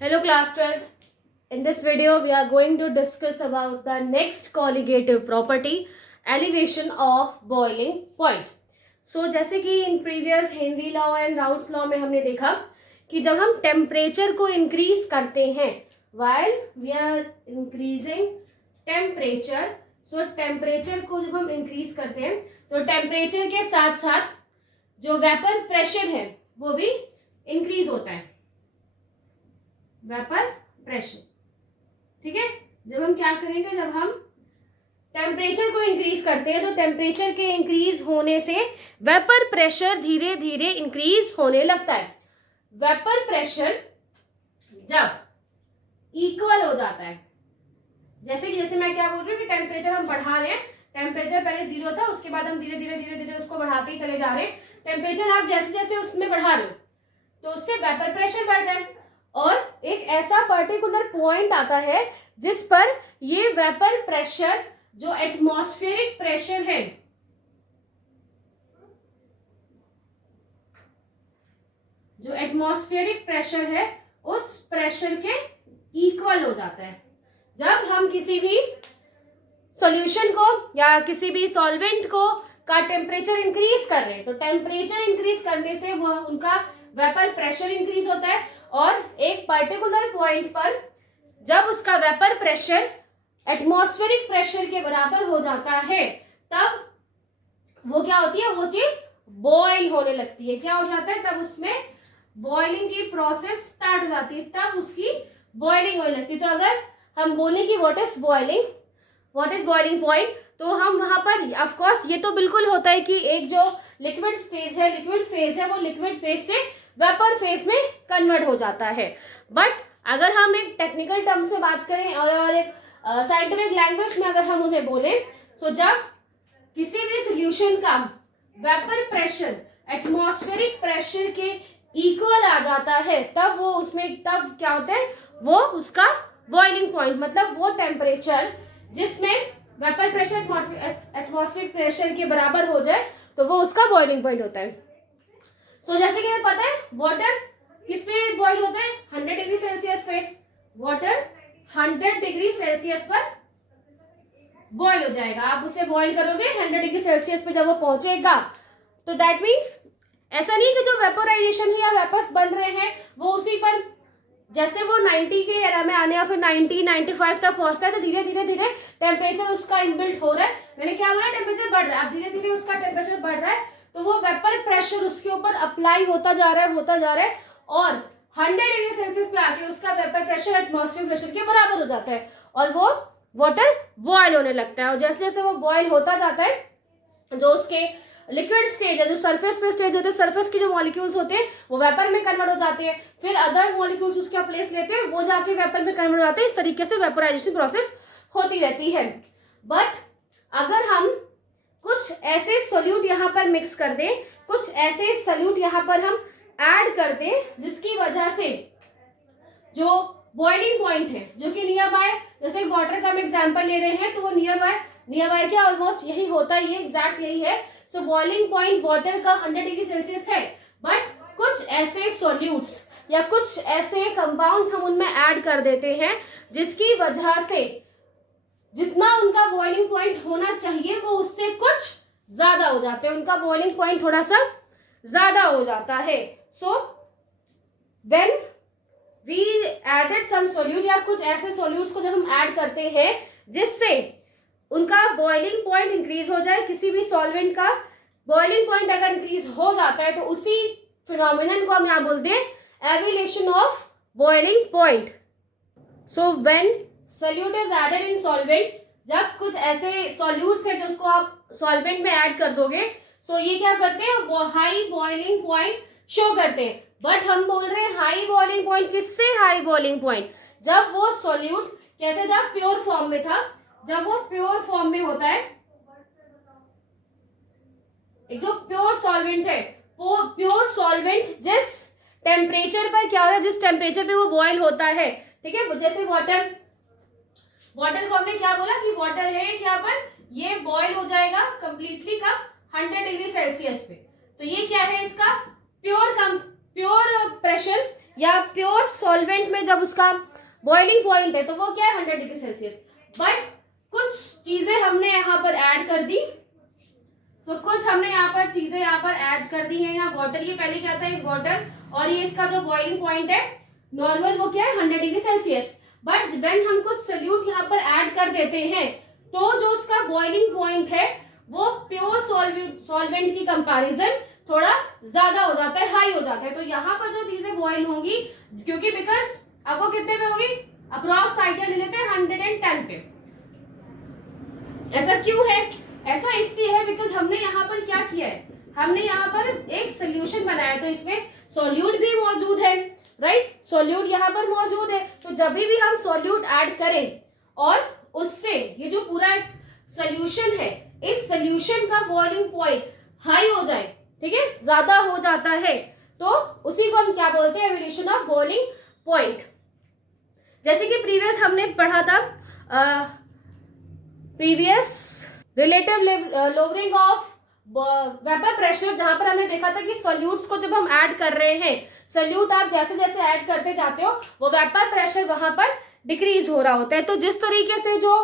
Hello class 12th. In this video we are going to discuss about the next colligative property, elevation of boiling point. So जैसे कि in previous Henry law and Raoult's law में हमने देखा कि जब हम temperature को increase करते हैं while we are increasing temperature, so temperature को जब हम इंक्रीज करते हैं तो टेम्परेचर के साथ साथ जो वेपर प्रेशर है वो भी इंक्रीज होता है, वेपर प्रेशर। ठीक है, जब हम क्या करेंगे, जब हम टेम्परेचर को इंक्रीज करते हैं तो टेम्परेचर के इंक्रीज होने से वेपर प्रेशर धीरे धीरे इंक्रीज होने लगता है। वेपर प्रेशर जब इक्वल हो जाता है, जैसे मैं क्या बोल रही हूँ कि टेम्परेचर हम बढ़ा रहे हैं, टेम्परेचर पहले 0 था, उसके बाद हम धीरे धीरे उसको बढ़ाते ही चले जा रहे हैं। टेम्परेचर आप जैसे जैसे उसमें बढ़ा रहे हो तो उससे वेपर प्रेशर बढ़ रहा है और एक ऐसा पर्टिकुलर पॉइंट आता है जिस पर ये वेपर प्रेशर जो एटमॉस्फेरिक प्रेशर है, जो एटमॉस्फेरिक प्रेशर है उस प्रेशर के इक्वल हो जाता है। जब हम किसी भी सॉल्यूशन को या किसी भी सॉल्वेंट को का टेम्परेचर इंक्रीज कर रहे हैं तो टेम्परेचर इंक्रीज करने से वो उनका वेपर प्रेशर इंक्रीज होता है और एक पर्टिकुलर पॉइंट पर जब उसका वेपर प्रेशर एटमॉस्फेरिक प्रेशर के बराबर हो जाता है तब वो क्या होती है, वो चीज बॉयल होने लगती है। क्या हो जाता है, तब उसमें बॉइलिंग की प्रोसेस स्टार्ट हो जाती है, तब उसकी बॉइलिंग होने लगती है। तो अगर हम बोले कि व्हाट इज बॉइलिंग पॉइंट, तो हम वहां पर ऑफ कोर्स ये तो बिल्कुल होता है कि एक जो लिक्विड स्टेज है, लिक्विड फेज है, वो लिक्विड फेज से वेपर फेज में कन्वर्ट हो जाता है। बट अगर हम एक टेक्निकल टर्म्स में बात करें और एक साइंटिफिक लैंग्वेज में अगर हम उन्हें बोले, तो जब किसी भी सॉल्यूशन का वेपर प्रेशर एटमॉस्फेरिक प्रेशर के इक्वल आ जाता है तब वो उसमें तब क्या होता है, वो उसका बॉइलिंग पॉइंट, मतलब वो टेम्परेचर जिसमें वेपर प्रेशर एटमॉस्फेरिक प्रेशर के बराबर हो जाए तो वो उसका बॉइलिंग पॉइंट होता है। सो जैसे कि हमें पता है वाटर किस पे बॉइल होता है, 100 डिग्री सेल्सियस पे। वाटर 100 डिग्री सेल्सियस पर बॉइल हो जाएगा। आप उसे बॉइल करोगे 100 डिग्री सेल्सियस पे, जब वो पहुंचेगा तो दैट मीन्स ऐसा नहीं कि जो वेपोराइजेशन है या वेपर्स बन रहे हैं वो उसी पर, जैसे वो 90 के एरा में आने या फिर 90-95 तक पहुंचता है तो धीरे धीरे टेम्परेचर उसका इनबिल्ट हो रहा है। मैंने क्या बोला, टेम्परेचर बढ़ रहा है, अब धीरे धीरे उसका टेम्परेचर बढ़ रहा है तो वो वेपर प्रेशर उसके ऊपर अप्लाई होता जा रहा है और 100 डिग्री सेल्सियस पे आके उसका वेपर प्रेशर एटमॉस्फेरिक प्रेशर के बराबर हो जाता है और वो वाटर बॉयल होने लगता है। और जैसे जैसे वो बॉयल होता जाता है, जो उसके लिक्विड स्टेज है, जो सरफेस पे स्टेज होते हैं, सरफेस के जो मॉलिक्यूल्स होते हैं वो वेपर में कन्वर्ट हो जाते हैं, फिर अदर मॉलिक्यूल्स उसका प्लेस लेते हैं, वो जाके वेपर में कन्वर्ट हो जाते हैं। इस तरीके से वेपोराइजेशन प्रोसेस होती रहती है। बट अगर हम कुछ ऐसे सोल्यूट यहाँ पर मिक्स कर दें, कुछ ऐसे सोल्यूट यहाँ पर हम ऐड कर दें जिसकी वजह से जो बॉइलिंग पॉइंट है जो कि नियर बाय, जैसे वाटर का हम एग्जांपल ले रहे हैं तो वो नियर बाय क्या ऑलमोस्ट यही होता है, ये एग्जैक्ट यही है। सो बॉइलिंग पॉइंट वाटर का 100 डिग्री सेल्सियस है, बट कुछ ऐसे सॉल्यूट्स या कुछ ऐसे कंपाउंड्स हम उनमें ऐड कर देते हैं जिसकी वजह से जितना उनका बॉइलिंग पॉइंट होना चाहिए वो उससे कुछ ज्यादा हो जाते हैं, उनका बॉइलिंग पॉइंट थोड़ा सा ज्यादा हो जाता है। So when we added some solute या कुछ ऐसे सोल्यूट्स को जब हम ऐड करते हैं जिससे उनका बॉइलिंग पॉइंट इंक्रीज हो जाए, किसी भी सॉल्वेंट का बॉइलिंग पॉइंट अगर इंक्रीज हो जाता है तो उसी फिनोमिनन को हम यहाँ बोलते हैं elevation of boiling point. So when solute is added in solvent, जब कुछ ऐसे सॉल्यूट्स है जिसको आप सॉल्वेंट में ऐड कर दोगे, सो ये क्या करते हैं, वो हाई बॉइलिंग पॉइंट शो करते हैं। बट हम बोल रहे हैं हाई बॉइलिंग पॉइंट, किससे हाई बॉइलिंग पॉइंट, जब वो सॉल्यूट कैसे था, प्योर फॉर्म में था। जब वो प्योर फॉर्म में होता है, एक जो प्योर सॉल्वेंट है, वो प्योर सॉल्वेंट जिस टेम्परेचर पर क्या हो रहा है, जिस टेम्परेचर पे वो बॉयल होता है, ठीक है, जैसे वाटर को हमने क्या बोला कि वाटर है यहाँ पर, ये बॉयल हो जाएगा कंप्लीटली कब, 100 डिग्री सेल्सियस पे। तो ये क्या है, इसका प्योर प्रेशर या प्योर सॉल्वेंट में जब उसका बॉइलिंग पॉइंट है तो वो क्या है 100 डिग्री सेल्सियस। बट कुछ चीजें हमने यहाँ पर ऐड कर दी, तो कुछ हमने यहाँ पर चीजें यहाँ पर ऐड कर दी है। यहाँ वाटर, ये पहले क्या था, एक वाटर, और ये इसका जो बॉइलिंग पॉइंट है नॉर्मल वो क्या है 100 डिग्री सेल्सियस। बट व्हेन हम कुछ सोल्यूट यहाँ पर ऐड कर देते हैं तो जो उसका बॉइलिंग पॉइंट है वो प्योर सॉल्वेंट की कंपैरिजन थोड़ा ज्यादा हो जाता है, हाई हो जाता है। तो यहाँ पर जो चीजें बॉइल होंगी, क्योंकि बिकॉज अब वो कितने पे होगी, अप्रॉक्स आइडिया ले लेते हैं 110 पे। ऐसा क्यों है? ऐसा इसलिए है बिकॉज हमने यहाँ पर क्या किया है, हमने यहाँ पर एक सोल्यूशन बनाया, तो इसमें सोल्यूट भी मौजूद है, राइट, सोल्यूट यहाँ पर मौजूद है। तो जब भी हम सोल्यूट ऐड करें और उससे ये जो पूरा सोल्यूशन है, इस सोल्यूशन का बॉइलिंग पॉइंट हाई हो जाए, ठीक है, ज्यादा हो जाता है, तो उसी को हम क्या बोलते हैं, एवोल्यूशन ऑफ बॉइलिंग पॉइंट। जैसे कि प्रीवियस हमने पढ़ा था, previous relative lowering of vapour pressure, जहां पर हमने देखा था कि सोल्यूट्स को जब हम ऐड कर रहे हैं, सोल्यूट आप जैसे जैसे ऐड करते जाते हो वो वेपर प्रेशर वहां पर डिक्रीज हो रहा होता है। तो जिस तरीके से जो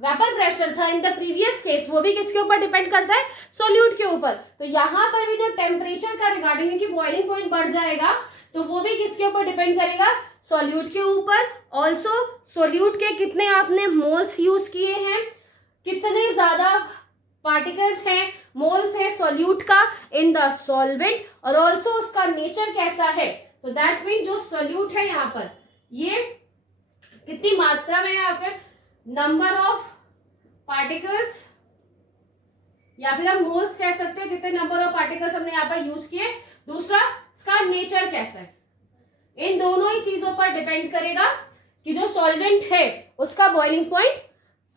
वेपर प्रेशर था इन द प्रीवियस केस, वो भी किसके ऊपर डिपेंड करता है, सोल्यूट के ऊपर। तो यहाँ पर भी जो टेम्परेचर का रिगार्डिंग है कि बॉइलिंग पॉइंट बढ़ जाएगा, तो वो भी किसके ऊपर डिपेंड करेगा, सोल्यूट के ऊपर। ऑल्सो सोल्यूट के कितने आपने मोल्स यूज किए हैं, कितने ज्यादा पार्टिकल्स हैं, मोल्स है सोल्यूट का इन द सॉल्वेंट, और ऑल्सो उसका नेचर कैसा है। तो दैट मीन जो सोल्यूट है यहाँ पर ये कितनी मात्रा में, या फिर नंबर ऑफ पार्टिकल्स, या फिर हम मोल्स कह सकते हैं, जितने नंबर ऑफ पार्टिकल्स हमने यहाँ पर यूज किए। दूसरा, इसका नेचर कैसा है, इन दोनों ही चीजों पर डिपेंड करेगा कि जो सॉल्वेंट है उसका बॉइलिंग पॉइंट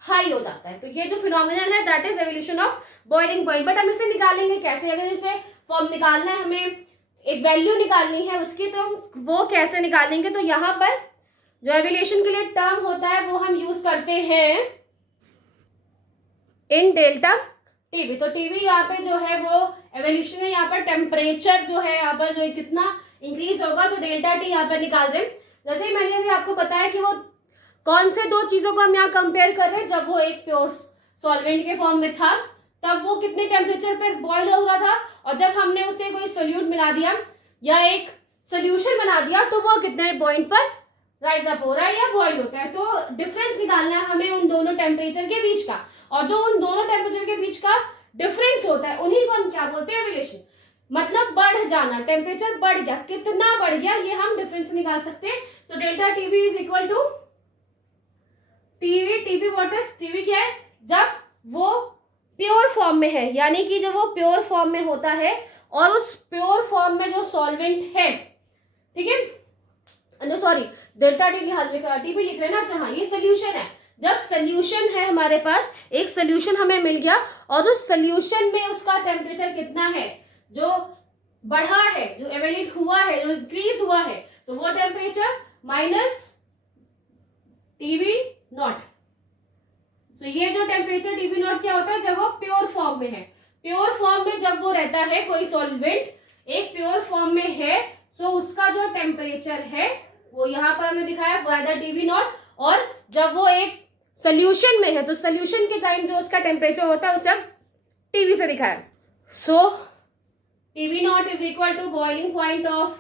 हाई हो जाता है। तो ये जो फिनोमिनन है that is evolution of boiling point. But हम इसे निकालेंगे कैसे, अगर इसे फॉर्म निकालना है, हमें एक वैल्यू निकालनी है उसकी, तो वो कैसे निकालेंगे, तो यहाँ पर जो एवोल्यूशन के लिए टर्म होता है वो हम यूज करते हैं इन डेल्टा टीवी। तो टीवी यहाँ पे जो है वो एवोल्यूशन है, यहाँ पर टेम्परेचर जो है यहाँ पर जो कितना इंक्रीज होगा, तो डेल्टा टी यहाँ पर निकाल रहे हैं। जैसे ही मैंने अभी आपको बताया कि वो कौन से दो चीजों को हम यहाँ कंपेयर कर रहे हैं, जब वो एक प्योर सॉल्वेंट के फॉर्म में था तब वो कितने टेम्परेचर पर बॉइल हो रहा था, और जब हमने उसे कोई सोल्यूट मिला दिया या एक सोल्यूशन बना दिया तो वो कितने पॉइंट पर राइज अप हो रहा है या बॉइल होता है। तो डिफरेंस निकालना है हमें उन दोनों टेम्परेचर के बीच का, और जो उन दोनों टेम्परेचर के बीच का डिफरेंस होता है उन्हीं को हम क्या बोलते हैं, एवोल्यूशन। मतलब बढ़ जाना, टेम्परेचर बढ़ गया, कितना बढ़ गया, ये हम डिफरेंस निकाल सकते हैं। So delta TV is equal to TV, TV what is, TV क्या है, जब वो प्योर फॉर्म में है, यानी कि जब वो प्योर फॉर्म में होता है और उस प्योर फॉर्म में जो सॉल्वेंट है, ठीक है, सॉरी डेल्टा टीवी लिख रहे हैं ना, अच्छा हाँ, ये सोल्यूशन है। जब सोल्यूशन है हमारे पास, एक सोल्यूशन हमें मिल गया और उस सोल्यूशन में उसका टेम्परेचर कितना है, जो बढ़ा है, जो एवेलेट हुआ है, जो इंक्रीज हुआ है, तो वो टेम्परेचर माइनस टीवी नॉट। सो ये जो टेम्परेचर टीवी नॉट क्या होता है, जब वो प्योर फॉर्म में है। प्योर फॉर्म में जब वो रहता है, कोई सॉल्वेंट एक प्योर फॉर्म में है, सो उसका जो टेम्परेचर है वो यहाँ पर हमने दिखाया वाइडर टीवी नॉट, और जब वो एक सोल्यूशन में है तो सोल्यूशन के टाइम जो उसका टेम्परेचर होता है उसे हम टीवी से दिखाया। So TV not is equal to boiling point of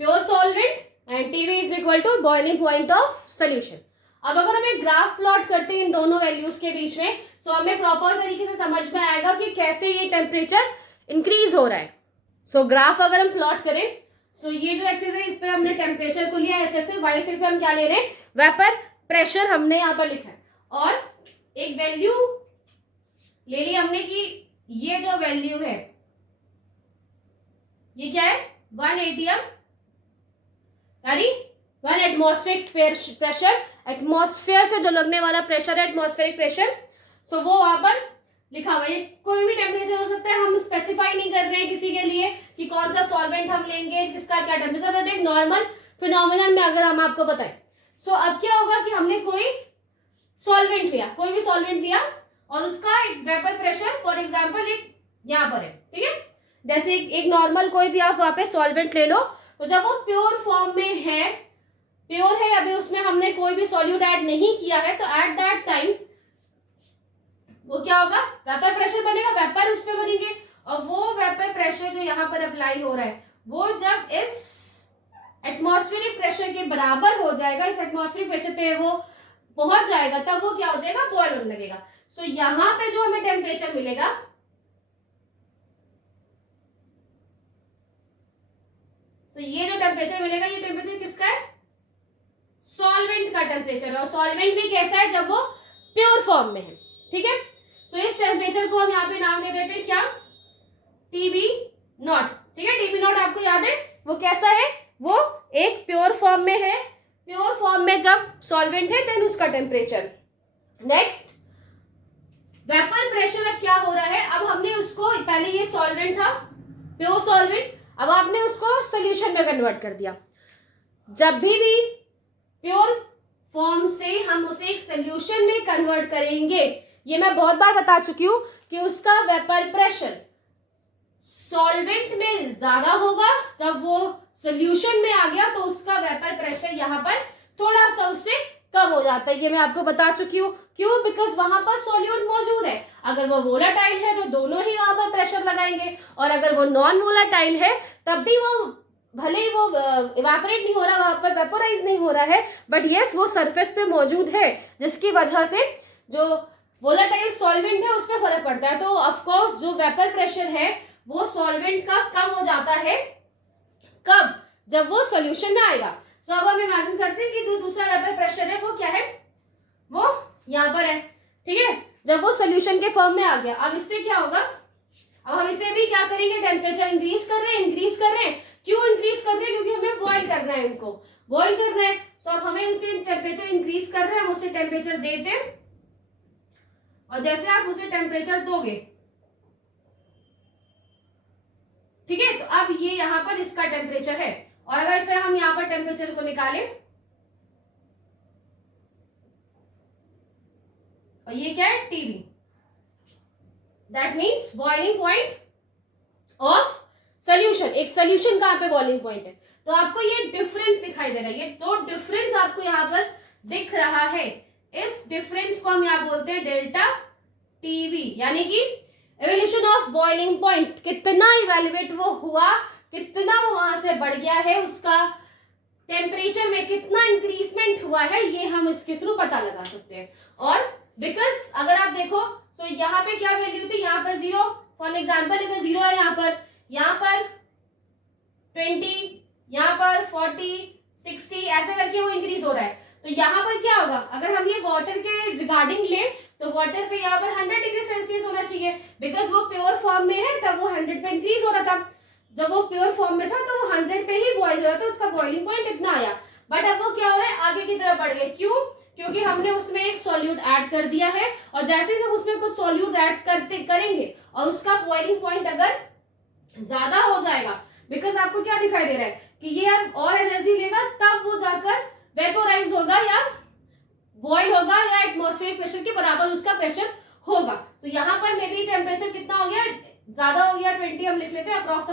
pure solvent and TV is equal to boiling point of solution. अब अगर हम एक ग्राफ प्लॉट करते हैं इन दोनों वैल्यूज के बीच में, तो हमें प्रॉपर तरीके से समझ में आएगा कि कैसे ये टेम्परेचर इंक्रीज हो रहा है। सो ग्राफ अगर हम प्लॉट करें, सो ये जो एक्सिस है इस पे हमने टेम्परेचर को लिया, एक्सिस वाई एक्सिस पे हम क्या ले रहे हैं, वेपर प्रेशर हमने यहाँ पर लिखा है, और एक वैल्यू ले ली हमने कि ये जो वैल्यू है ये क्या है 1 atm, यानी 1 एटमॉस्फेरिक प्रेशर, एटमॉस्फेयर से जो लगने वाला प्रेशर है एटमॉस्फेरिक प्रेशर। सो वो वहां पर लिखा हुआ है, कोई भी टेम्परेचर हो सकता है, हम स्पेसिफाई नहीं कर रहे हैं किसी के लिए कि कौन सा सॉल्वेंट हम लेंगे, किसका क्या टेम्परेचर, बट एक नॉर्मल फिनोमिनन में अगर हम आपको बताएं। सो अब क्या होगा कि हमने कोई सॉल्वेंट लिया, कोई भी सॉल्वेंट लिया और उसका एक वेपर प्रेशर फॉर एग्जांपल एक यहाँ पर है, ठीक है, जैसे एक नॉर्मल कोई भी आप वहां पे सॉल्वेंट ले लो, तो जब वो प्योर फॉर्म में है, प्योर है, अभी उसमें हमने कोई भी सॉल्यूट ऐड नहीं किया है, तो एट दैट टाइम वो क्या होगा, वेपर प्रेशर बनेगा, वेपर उस पर बनेंगे, और वो वेपर प्रेशर जो यहाँ पर अप्लाई हो रहा है वो जब इस एटमॉस्फेरिक प्रेशर के बराबर हो जाएगा, इस एटमॉस्फेरिक प्रेशर पे वो पहुंच जाएगा, तब वो क्या हो जाएगा, बॉयल होने लगेगा। सो यहाँ पे जो हमें टेम्परेचर मिलेगा, तो ये जो टेम्परेचर मिलेगा, ये टेम्परेचर किसका है, सॉल्वेंट का टेम्परेचर है, और सॉल्वेंट भी कैसा है, जब वो प्योर फॉर्म में है, ठीक है। सो इस टेम्परेचर को हम यहाँ पे नाम दे देते हैं क्या, टीबी नॉट, ठीक है। टीबी नॉट आपको याद है वो कैसा है, वो एक प्योर फॉर्म में है, प्योर फॉर्म में जब सॉल्वेंट है देन उसका टेम्परेचर। नेक्स्ट वेपर प्रेशर, अब क्या हो रहा है, अब हमने उसको, पहले ये सॉल्वेंट था, प्योर सॉल्वेंट, अब आपने उसको सोल्यूशन में कन्वर्ट कर दिया। जब भी प्योर फॉर्म से हम उसे एक सोल्यूशन में कन्वर्ट करेंगे, ये मैं बहुत बार बता चुकी हूं कि उसका वेपर प्रेशर सॉल्वेंट में ज्यादा होगा, जब वो सोल्यूशन में आ गया तो उसका वेपर प्रेशर यहाँ पर थोड़ा सा उससे कम हो जाता है, ये मैं आपको बता चुकी हूँ। क्यों, बिकॉज वहां पर सॉल्यूट मौजूद है, अगर वो वोलाटाइल है तो दोनों ही वहां पर प्रेशर लगाएंगे, और अगर वो नॉन वोलाटाइल है तब भी वो भले ही वो इवेपोरेट नहीं हो रहा, वहां पर वेपोराइज नहीं हो रहा है, बट यस वो सरफेस पे मौजूद है, जिसकी वजह से जो वोलाटाइल सॉल्वेंट है उस पर फर्क पड़ता है। तो ऑफकोर्स जो वेपर प्रेशर है वो सॉल्वेंट का कम हो जाता है, कब, जब वो सॉल्यूशन में आएगा। सो अब हम इमेजिन करते हैं कि जो दूसरा वेपर प्रेशर है वो क्या है, वो यहाँ पर है, ठीक है, जब वो सॉल्यूशन के फॉर्म में आ गया। अब इससे क्या होगा, अब हम इसे भी क्या करेंगे, टेम्परेचर इंक्रीज कर रहे हैं, इंक्रीज कर रहे हैं, क्यों इंक्रीज कर रहे हैं, क्योंकि हमें बॉईल करना है, इनको बॉईल करना है। सो अब हमें उसे टेम्परेचर इंक्रीज कर रहे हैं, हम उसे टेम्परेचर देते हैं, और जैसे आप उसे टेम्परेचर दोगे, ठीक है, तो अब ये यहाँ पर इसका टेम्परेचर है, और अगर इसे हम यहाँ पर टेम्परेचर को निकालें, और ये क्या है, TB, that means boiling point of solution. एक सोल्यूशन कहां पे बॉइलिंग पॉइंट है, तो आपको ये डिफरेंस दिखाई दे रहा है, ये दो डिफरेंस आपको यहाँ पर दिख रहा है, इस डिफरेंस को हम यहाँ बोलते हैं डेल्टा टीबी, यानी कि एवोल्यूशन ऑफ बॉइलिंग पॉइंट, कितना इवेल्युएट वो हुआ, कितना वो वहां से बढ़ गया है, उसका टेम्परेचर में कितना इंक्रीजमेंट हुआ है, ये हम इसके थ्रू पता लगा सकते हैं। और बिकॉज अगर आप देखो, सो यहाँ पे क्या वैल्यू थी, यहाँ पर 0, फॉर एग्जाम्पल अगर 0 है, यहाँ पर 20, यहाँ पर 40, 60, ऐसे करके वो इंक्रीज हो रहा है। तो यहाँ पर क्या होगा, अगर हम ये वाटर के रिगार्डिंग लें, तो वाटर पे यहाँ पर 100 डिग्री सेल्सियस होना चाहिए, बिकॉज वो प्योर फॉर्म में है, तब वो 100 पे इंक्रीज हो रहा था। जब वो प्योर फॉर्म में था तो वो 100 पे ही बॉइल हो रहा था, उसका बॉइलिंग पॉइंट इतना आया। बट अब वो क्या हो रहा है, आगे की तरफ बढ़ गए, क्यों, क्योंकि हमने उसमें एक सॉल्यूट ऐड कर दिया है, और जैसे ही हम उसमें कुछ सॉल्यूट ऐड करेंगे और उसका बॉइलिंग पॉइंट अगर ज्यादा हो जाएगा, बिकॉज आपको क्या दिखाई दे रहा है कि ये अब और एनर्जी लेगा, तब वो जाकर वेपोराइज होगा या बॉइल होगा, या एटमॉस्फेरिक प्रेशर के बराबर उसका प्रेशर होगा। तो यहाँ पर मे बी टेम्परेचर कितना हो गया, ज्यादा हो गया, 20 हम लिख लेते हैं अप्रोक्स।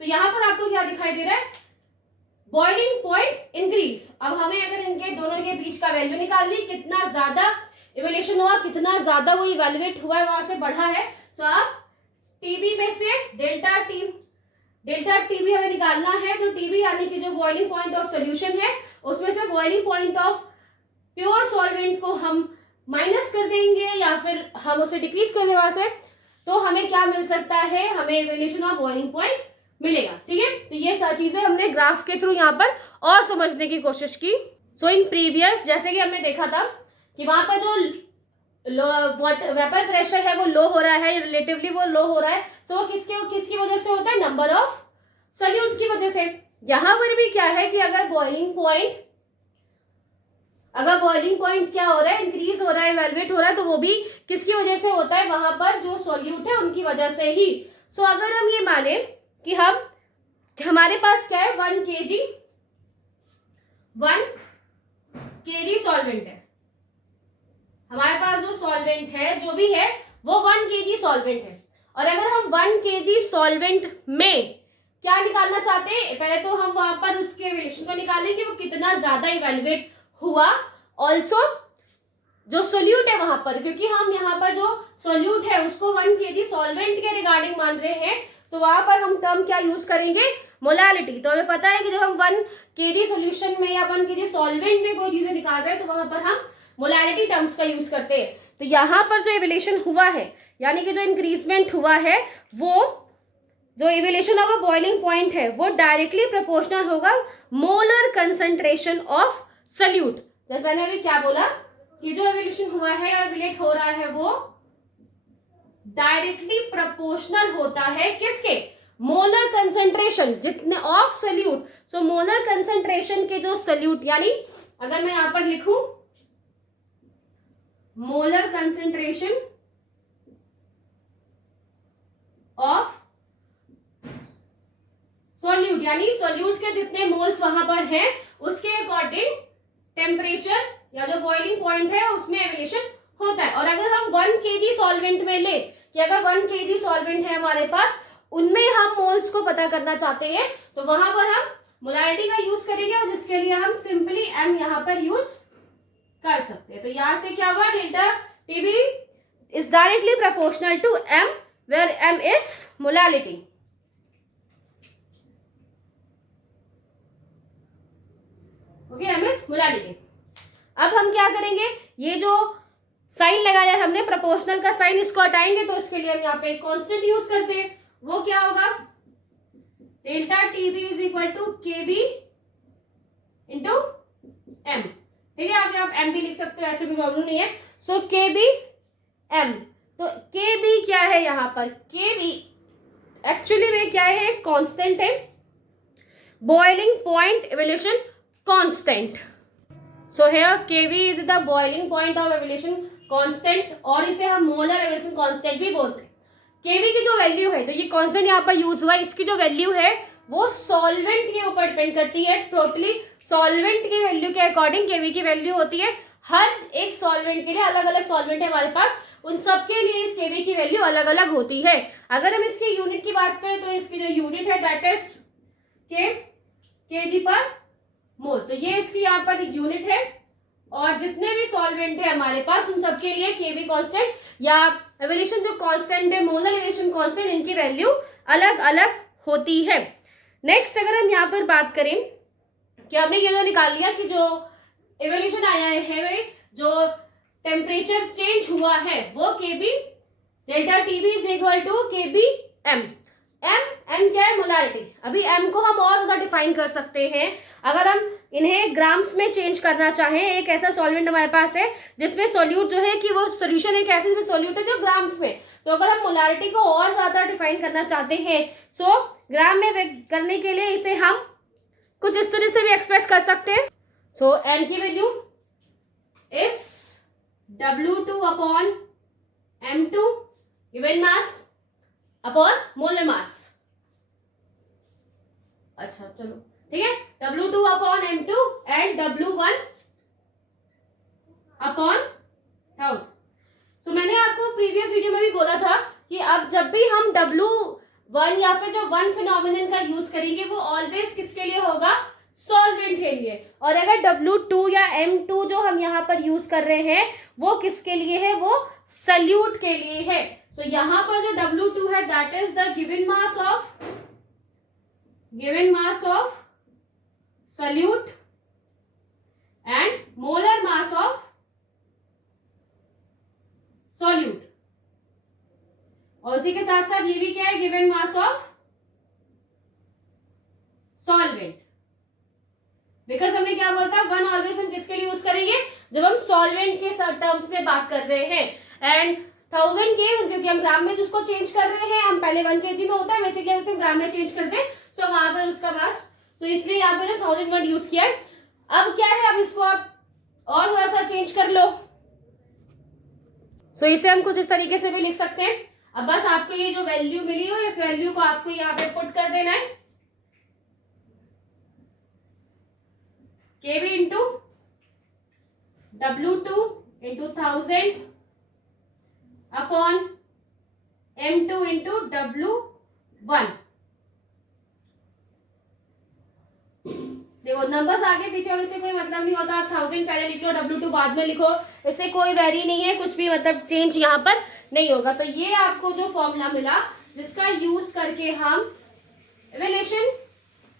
तो यहाँ पर आपको क्या दिखाई दे रहा है, बॉइलिंग पॉइंट इंक्रीज। अब हमें अगर इनके दोनों के बीच का वैल्यू निकालनी, कितना ज्यादा इवोल्यूशन हुआ, कितना ज्यादा वो इवेल्युएट हुआ है, वहां से बढ़ा है। सो आप टीबी में से डेल्टा टीबी हमें निकालना है, तो टीबी यानी कि जो बॉइलिंग पॉइंट ऑफ सोल्यूशन है, उसमें से boiling point of pure solvent को हम माइनस कर देंगे, या फिर हम उसे डिक्रीज कर देंगे वहां से, तो हमें क्या मिल सकता है, हमें इवोल्यूशन ऑफ बॉइलिंग पॉइंट मिलेगा, ठीक है। तो ये सारी चीजें हमने ग्राफ के थ्रू यहाँ पर और समझने की कोशिश की। सो इन प्रीवियस, जैसे कि हमने देखा था कि वहां पर जो वेपर प्रेशर है वो लो हो रहा है, रिलेटिवली वो लो हो रहा है, तो वो किसकी वजह से होता है, नंबर ऑफ सोल्यूट की वजह से। यहां पर भी क्या है कि अगर बॉइलिंग पॉइंट क्या हो रहा है, इंक्रीज हो रहा है, इवेल्युएट हो रहा है, तो वो भी किसकी वजह से होता है, वहां पर जो सॉल्यूट है उनकी वजह से ही। सो अगर हम ये माने कि हमारे पास क्या है, 1 kg सॉल्वेंट है, हमारे पास जो सॉल्वेंट है जो भी है वो 1 kg सॉल्वेंट है, और अगर हम 1 kg सॉल्वेंट में क्या निकालना चाहते हैं, पहले तो हम वहां पर उसके एवल्यूशन को निकालेंगे वो कितना ज्यादा इवेल्युएट हुआ, ऑल्सो जो सोल्यूट है वहां पर, क्योंकि हम यहाँ पर जो सोल्यूट है उसको 1 kg सॉल्वेंट के रिगार्डिंग मान रहे हैं, तो वहां पर हम टर्म क्या यूज करेंगे, मोलालिटी। तो हमें पता है कि जब हम 1 kg सोल्यूशन में या 1 kg सॉल्वेंट में कोई चीजें निकाल रहे हैं तो वहां पर हम मोलालिटी टर्म्स का यूज करते हैं। तो यहाँ पर जो इवोल्यूशन हुआ है, यानी कि जो इंक्रीजमेंट हुआ है, वो जो evolution of a boiling point है वो डायरेक्टली प्रोपोर्शनल होगा मोलर कंसंट्रेशन ऑफ सल्यूट। जैसे मैंने अभी क्या बोला कि जो इवोल्यूशन हुआ है या इवोल्यूट हो रहा है वो डायरेक्टली प्रोपोर्शनल होता है किसके, मोलर कंसंट्रेशन जितने of solute. So molar concentration के जो सल्यूट, यानी अगर मैं यहां पर लिखूं मोलर कंसंट्रेशन ऑफ सॉल्यूट, यानी सॉल्यूट के जितने मोल्स वहां पर हैं उसके अकॉर्डिंग टेम्परेचर या जो बॉइलिंग पॉइंट है उसमें एवोल्यूशन होता है। और अगर हम 1 kg सॉल्वेंट में ले कि अगर 1 kg सॉल्वेंट है हमारे पास, उनमें हम मोल्स को पता करना चाहते हैं तो वहां पर हम मोलारिटी का यूज करेंगे, और जिसके लिए हम सिंपली m यहां पर यूज कर सकते हैं। तो यहां से क्या हुआ, delta TB is directly proportional to m where m is molality. Okay, m is molality. अब हम क्या करेंगे, ये जो साइन लगाया है हमने प्रोपोर्शनल का साइन, इसको हटाएंगे तो इसके लिए हम यहाँ पे कांस्टेंट यूज करते हैं। वो क्या होगा, delta TB is equal to K B into M. ठीक है, आप यहाँ एम भी लिख सकते हो, ऐसे कोई प्रॉब्लम नहीं है। सो के बी एम, तो के बी क्या है यहाँ पर, के बी एक्चुअली में क्या है, कांस्टेंट है, boiling point evolution constant. So here Kv is the boiling point of evolution constant, और इसे हम मोलर एवोल्यूशन कांस्टेंट भी बोलते हैं। Kv की जो वैल्यू है, तो ये कांस्टेंट यहाँ पर यूज हुआ, इसकी जो वैल्यू है वो सॉल्वेंट के ऊपर डिपेंड करती है। टोटली सॉल्वेंट की वैल्यू के अकॉर्डिंग Kv की वैल्यू होती है। हर एक सॉल्वेंट के लिए अलग अलग सॉल्वेंट है हमारे पास, उन सबके लिए इस Kv की वैल्यू अलग अलग होती है। अगर हम इसकी यूनिट की बात करें तो इसकी जो यूनिट है दैट इज kg पर मोल, तो ये इसकी यहाँ पर यूनिट है। और जितने भी सॉल्वेंट है हमारे पास उन सबके लिए Kv कांस्टेंट या एवोल्यूशन जो कांस्टेंट है, मोलर एवोल्यूशन कांस्टेंट, इनकी वैल्यू अलग अलग होती है। नेक्स्ट अगर हम यहाँ पर बात करें कि हमने ये जो निकाल लिया कि जो एवोल्यूशन आया है, जो टेम्परेचर चेंज हुआ है वो Kb delta TB is equal to Kb m। m क्या है, मोलारिटी। अभी m को हम और ज्यादा डिफाइन कर सकते हैं। अगर हम इन्हें ग्राम्स में चेंज करना चाहें, एक ऐसा सॉल्वेंट हमारे पास है जिसमें सोल्यूट जो है कि वो सोल्यूशन एक ऐसे जिसमें सोल्यूट है जो ग्राम्स में, तो अगर हम मोलारिटी को और ज्यादा डिफाइन करना चाहते हैं सो ग्राम में करने के लिए इसे हम कुछ इस तरह से भी एक्सप्रेस कर सकते हैं। सो m की value is W2 upon M2 given mass upon molar mass. अच्छा चलो ठीक है, W2 upon M2 and W1 upon 1000। सो मैंने आपको प्रीवियस वीडियो में भी बोला था कि अब जब भी हम W1 या फिर जो वन फिनोमिनन का यूज करेंगे वो ऑलवेज किसके लिए होगा, सॉल्वेंट के लिए। और अगर W2 या M2 जो हम यहाँ पर यूज कर रहे हैं वो किसके लिए है, वो सल्यूट के लिए है। सो यहाँ पर जो W2 है that is the given mass of solute and molar mass of solute, और उसी के साथ साथ ये भी क्या है, given mass of solvent. Because हमने क्या बोला था, वन ऑलवेज हम किसके लिए यूज करेंगे, जब हम सॉल्वेंट के टर्म्स में बात कर रहे हैं। एंड 1000 के, क्योंकि हम ग्राम में जिसको चेंज कर रहे हैं, हम पहले 1 kg में होता है बेसिकली, उसे ग्राम में चेंज करते हैं। सो वहां पर उसका मास, सो इसलिए यहाँ पे 1000 वर्ड यूज किया है। अब क्या है, अब इसको आप और थोड़ा सा चेंज कर लो। सो इसे हम कुछ इस तरीके से भी लिख सकते हैं। अब बस आपको ये जो वैल्यू मिली हो, इस वैल्यू को आपको यहाँ पे पुट कर देना है, Kb into W2 into 1000 upon M2 into W1। देखो नंबर्स आगे पीछे और इससे कोई मतलब नहीं होता, आप 1000 पहले लिख लो, W2 बाद में लिखो, इससे कोई वेरी नहीं है, कुछ भी मतलब चेंज यहाँ पर नहीं होगा। तो ये आपको जो फॉर्मूला मिला जिसका यूज करके हम इवैल्यूएशन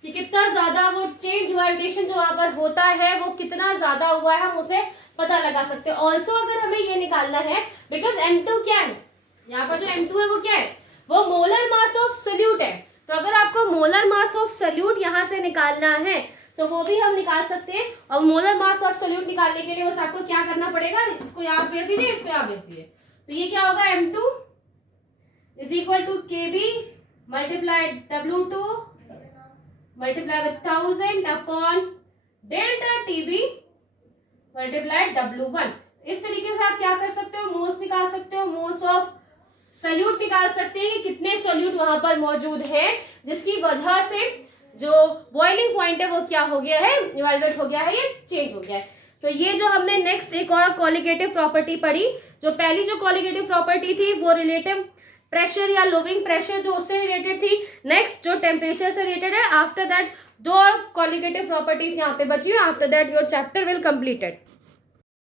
कि कितना ज्यादा वो चेंज वाइब्रेशन जो वहां पर होता है वो कितना ज्यादा हुआ है हम उसे पता लगा सकते हैं। ऑल्सो अगर हमें ये निकालना है, बिकॉज M2 क्या है, यहाँ पर जो M2 है वो क्या है, वो मोलर मास ऑफ सोल्यूट है। तो अगर आपको मोलर मास ऑफ सोल्यूट यहाँ से निकालना है तो वो भी हम निकाल सकते हैं। और मोलर मास ऑफ सोल्यूट निकालने के लिए बस आपको क्या करना पड़ेगा, इसको यहाँ भेज दीजिए, इसको यहाँ भेज दीजिए। तो ये क्या होगा, M2 is equal to KB multiplied W2 multiply with 1000 upon delta TB multiplied W1। इस तरीके से आप क्या कर सकते हो, मोल्स निकाल सकते हो, मोल्स ऑफ सोल्यूट निकाल सकते हैं कि कितने सोल्यूट वहां पर मौजूद है, जिसकी वजह से जो बॉइलिंग पॉइंट है वो क्या हो गया है, इवैल्यूएट हो गया है, ये चेंज हो गया है। तो ये जो हमने नेक्स्ट एक और कॉलिगेटिव प्रॉपर्टी पढ़ी, जो पहली जो कॉलिगेटिव प्रॉपर्टी थी वो रिलेटिव प्रेशर या लोअरिंग प्रेशर जो उससे रिलेटेड थी, नेक्स्ट जो टेम्परेचर से रिलेटेड है। आफ्टर दैट दो और कॉलिगेटिव प्रॉपर्टीज यहाँ पे बची हुई, after that your chapter will completed.